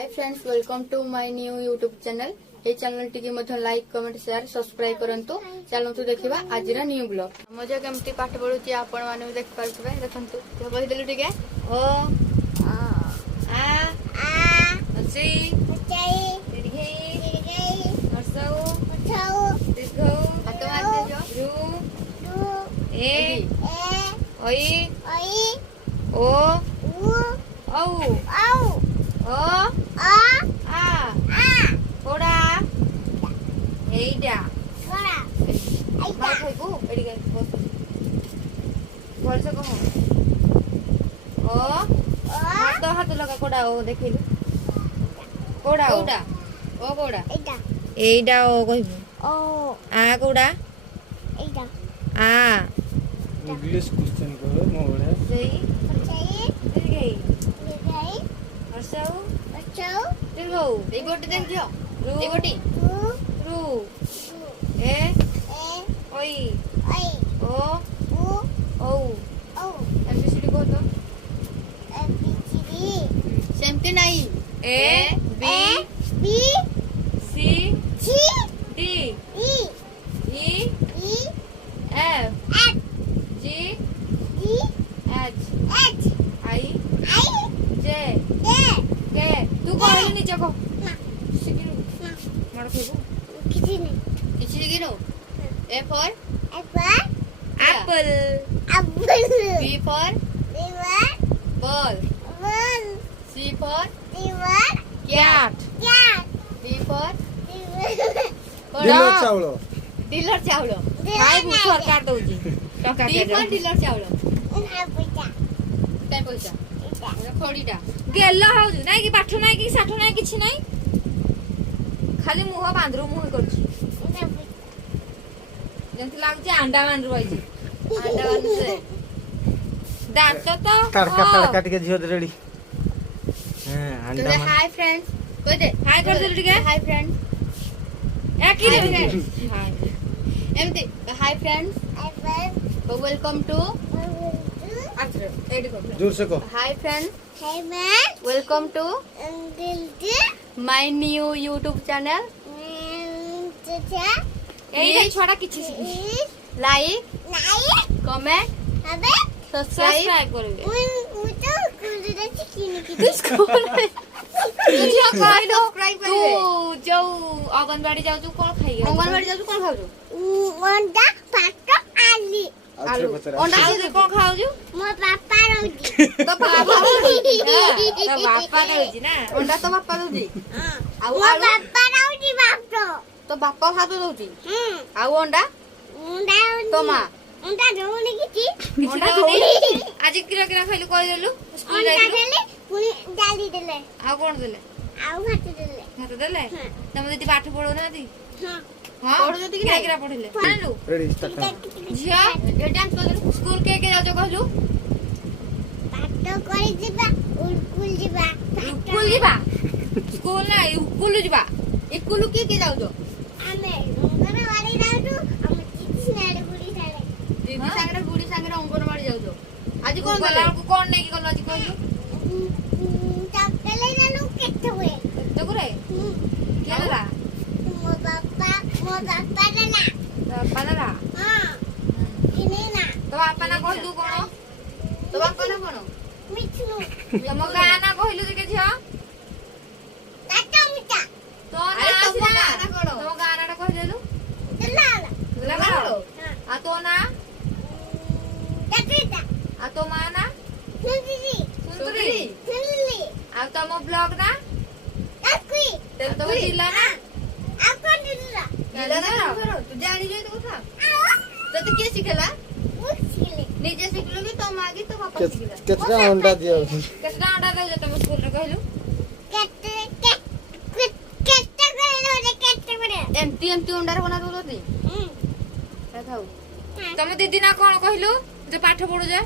Hi friends, welcome to my new YouTube channel. ये चैनल टी मध्य लाइक कमेंट शेयर सब्सक्राइब करंतु। चलंतु देखिबा आजिर न्यू ब्लॉग। मजा केमती पाठ पढुची आपण माने देख पारुथबे। देखंतु तो कहि देलु टिके ओ आ सी दीर्घई हर्षौ दीर्घौ हाथ मारते जो रु ए ओई ओ औ ओ आ कोड़ा एइडा कोड़ा एइडा खाइबो एडी गाय बस भल से कहो ओ हाथ लगा कोड़ा ओ देखिलु कोड़ा ओ कोड़ा एइडा ओ कहिबो ओ आ कोड़ा एइडा आ इंग्लिश क्वेश्चन करो मोड़े सही दीर्घई हर्षौ दीर्घौ ए गोटी देख दियो ए गोटी रु ए ओई ओ औ एबीसीडी को तो सेमती नहीं A B C D E F G H I J K तू कहली नीचे को सिकिनु मार खेबो किछि सिकिनु A for apple B for ball C for cat D for dealer चावल भाई बुछर काट दउजी टका डी फॉर डीलर चावल काय पैसा खड़ीटा गेल हाउ नाही कि पाठ नाही कि साठ नाही किछि नाही खाली मुह बांदरू मुह करछि जंत लागछि अंडा बांदरू आइछि अंडा बांदरू से दांत तो तड़का टिके झियो रेडी हां अंडा हाय फ्रेंड्स कोइ दे हाय कर दे टिके हाय फ्रेंड्स ए कि रे हाय एमती हाय फ्रेंड्स वेलकम टू जोर से कहो hi friends welcome to my new YouTube channel. एई छोड़ा किछि लाइक कमेंट सब्सक्राइब करबे तू जो अंगनवाड़ी जाऊ तू कोन खाइए अंगनवाड़ी जाऊ कोन खाऊ अंडा भात आलू आलू अंडा से कोन खाऊ जो मोर पापा रहउजी तो पापा रहउजी तो पापा रहउजी ना अंडा तो पापा रहउजी हां आ पापा रहउजी बाप तो बापा भात रहउजी आ अंडा तो मां अंडा जोनी किछि अंडा जोनी आज किरा किरा खाइलु कहि देलु स्कूल जाइलु देले पुनी डाली देले आ कोन देले आ भात देले तमे दीदी पाठ पढो ना दी हां पढो जति किरा किरा पढिले पढलु रेडी स्टार्ट झिया ए डांस कर स्कूल के जाजो कहलु पाठ करि जिबा स्कूल जिबा स्कूल ना स्कूल जिबा स्कूल के जाउजो आमे अंगनवाड़ी जाउजो हम किछि नाडे बुडी साडे दीदी सांगरे बुडी सांगरे अंगनवाड़ी जाउजो आज कोन गला को कोन नै कि गलो आज कहलु चपले नानु केते होए तो करे केला मो पापा देला हां किने ना तो पापा ना कहलु कोन तो पापा ना कोन मिठू तम गाना कहलु के झियो काटा मिटा तो ना कोन तो गाना टा कह देलु देला आ तो ना कटिटा आ तो मा ना सुंदरी आ तम ब्लॉग ना काकुई तो दिला ना आ कोन दिला ना तू जानी जो तो था तो के सिखला निजे सिखलो कि तो मागी तो पापा सिखला केतना अंडा दियो दे तुम स्कूल रे कहलु केते एमटी अंडा रे बना दो दी देखाऊ तुम दीदी ना कोन कहलु जे पाठ पढु जे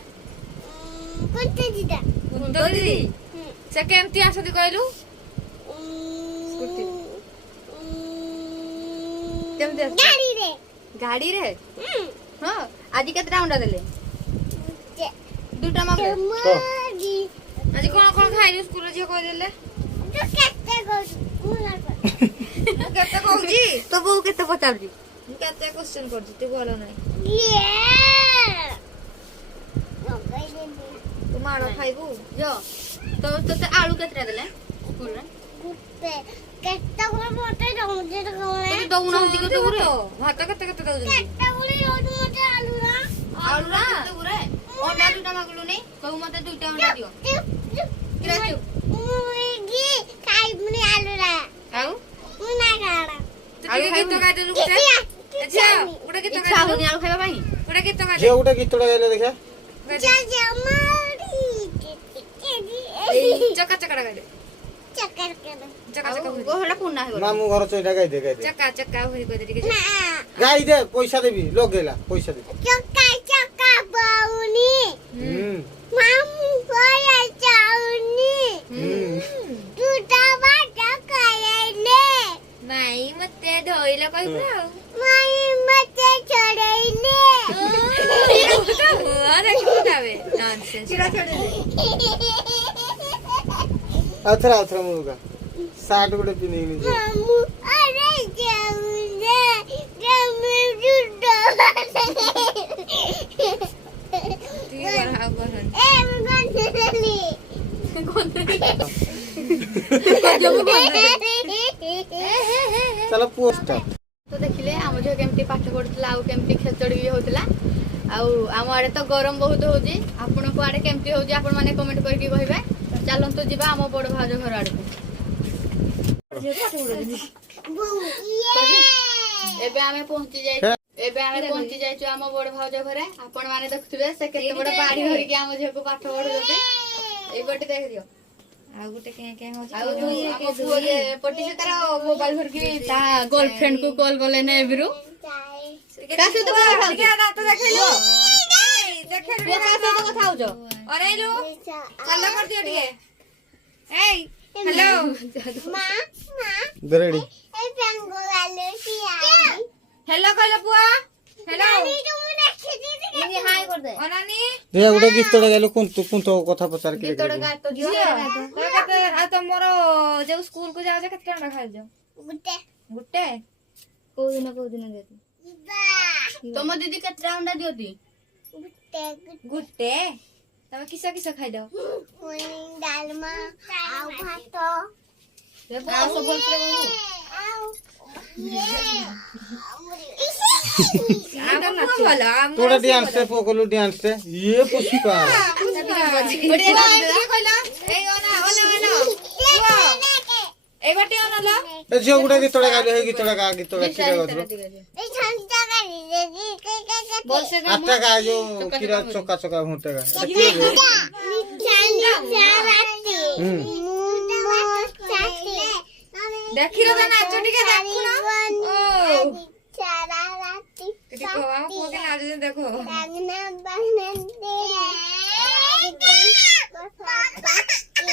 कुंत दीदी से केमती आसदी कहलु स्कूटी केमती गाड़ी रे हां आज केतना अंडा देले दुटा मागे आज कोन खाइलु स्कूल जे कह देले କେତେ କହୁଛି ତୋ ବୋଉ କେତେ ପଚାରୁଛି ମୁଁ କେତେ କ୍ୱେଶ୍ଚନ କରୁଛି ତୁ ଭଲ ନାହିଁ ତୁ ମାଡ଼ ଖାଇବୁ ଯ ତୋତେ ଆଳୁ କେତେଟା ଦେଲେ ସ୍କୁଲରେ ଦଉନାହାନ୍ତି କେତେ ଗୁରେ ଭାତ କେତେ କେତେ ଦଉଛନ୍ତି ଆଳୁ ନା କେତେ ଗୁରେ ଅଣ୍ଡା ଦୁଇଟା ମାଗିଲୁନି କହିବୁ ମତେ 2ଟା ଅଣ୍ଡା ଦିଅ କିରା ଚୁପ ଆଉ ଆଳୁ ଗୀତ ଗାଇଦେଲୁ ଗୋଟେ ଝିଅ ଗୋଟେ ଗୀତ ଇଚ୍ଛା ହଉନି ଆଳୁ ଖାଇବା ପାଇଁ ଗୋଟେ ଗୀତ ଝିଅ ଗାଇଦେ ଗୋଟେ ଗୀତଟା ଗାଇଲେ ଦେଖିଆ ଏଇ ଚକା ଚକାଟା ଗାଇଦେ ଚକା ଚକା ଗୋହଟା ପୁନା ହେଇଗଲା ମାମୁଁ ଘର ଚଇଟା ଗାଇଦେ ଗାଇଦେ ଚକା ଚକା ହୋଇ କହିଦେ ଟିକେ ଗାଇଦେ ପଇସା ଦେବି ଲଗେଇଲା ପଇସା ଦେବି ନାଇଁ ମତେ ଧଇଲା କହିବୁ ଆଉ ଆଉଥରେ ମୁଲୁକା ସାର୍ଟ ଗୋଟେ ପିନ୍ଧିକି ଯିବ ଚାଲ ପୋଷ୍ଟ ତ ଦେଖିଲେ ଆମ ଝିଅ କେମିତି ପାଠ ପଢୁଥିଲା ଆଉ କେମିତି ଖେଚଡି ବି ହଉଥିଲା ଆଉ ଆମ ଆଡେ ତ ଗରମ ବହୁତ ହଉଛି ଆପଣଙ୍କ ଆଡେ କେମିତି ହଉଛି ଆପଣ ମାନେ କମେଣ୍ଟ କରିକି କହିବେ ଚାଲନ୍ତୁ ଯିବା ଆମ ବଡ ଭାଉଜ ଘର ଆଡକୁ ଏବେ ଆମେ ପହଞ୍ଚି ଯାଇଛୁ ଆମ ବଡ ଭାଉଜ ଘରେ ଆପଣ ମାନେ ଦେଖୁଥିବେ ସେ କେତେ ବଡ ବାଡି ଧରିକି ଆମ ଝିଅକୁ ପାଠ ପଢୁଛନ୍ତି ଏଇପଟେ ଦେଖିଦିଅ ଆଉ ଗୋଟେ କେଁ ହଉଛି ଆଉ ଆମ ପୁଅ ଯେ ପଟି ସେ ତାର ମୋବାଇଲ ଧରିକି ତା गर्लफ्रेंड को कॉल कले ने एबिरु ତା ସହିତ କଥା ହଉଛ ଦାନ୍ତ ଦେଖେଇଲୁ ଦେଖେଇଲୁ ତା ସହିତ କଥା ହଉଛ ଅରେଇଲୁ ଚାଲ କରିଦିଅ ଟିକେ ଏଇ ହ୍ୟାଲୋ ରେଡି ହ୍ୟାଲୋ କହିଲ ପୁଅ ହ୍ୟାଲୋ ହାଇ कर दे ଅନାନି ଦେଖିଆ ଗୋଟେ ଗୀତଟା ଗାଇଲେ କୁନ୍ତ କଥା ପଚାର କି ଗୀତଟା ଗାଏ ତ ଝିଅ ତମେ କେତେ ଆଉ ତମର ଯୋଉ ସ୍କୁଲ କୁ ଯାଉଛ କେତେ ଟଙ୍କା ଖାଇଛ ଗୋଟେ କୋଉ ଦିନ ଦିଅତି ତମ ଦିଦି କେତେ ଅଣ୍ଡା ଦିଅତି ଗୋଟେ ତମେ କିସ କିସ ଖାଇଦ ଡାଲମା ଆଉ ଭାତ ଆଉ ସବୁ ଭଲସେ ଭଲ ତୋടെ ଡ୍ୟାନ୍ସ ଟେ ପକଲୁ ଡ୍ୟାନ୍ସ ଟେ ଇଏ ପୁଷ୍ପା এই বাটি আনালো ଏ ଝିଅ ଗୋଟେ ଗୀତଟା ଗାଇଲେ ହେଇ ଗୀତଟା ଗା ଗୀତଟା କିରା ଗାଉଥିଲ বলছে ଆଠଟା ଗା ଯୋଉ କିରା ଚକା ଚକା ଘୁଣ୍ଟେ ଗା ଦେଖିଲ ତ ନାଚ ଟିକେ ଦେଖୁନ ও ଟିକେ କହ ପୁଅ କେ ନାଚ ଦେଖো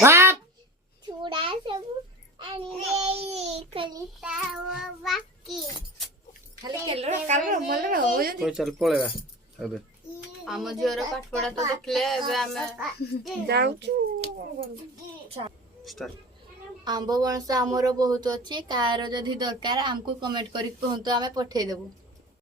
ବାପ ଛୁଡା ସବୁ ଖାଲି କେଲର କାଲର ମଲର ହୋଉଛନ୍ତି କই ଚାଲ ପଳେଇବା ଏବେ ଆମ ଝିଅର ପାଠ ପଢା ତ ଦେଖିଲେ ଏବେ ଆମେ ଯାଉଛୁ ଷ୍ଟାର୍ଟ ଆମ୍ବ ପଣସ ଆମର ବହୁତ ଅଛି କାହାର ଯଦି ଦରକାର ଆମକୁ କମେଣ୍ଟ କରିକି କୁହନ୍ତୁ ଆମେ ପଠେଇଦେବୁ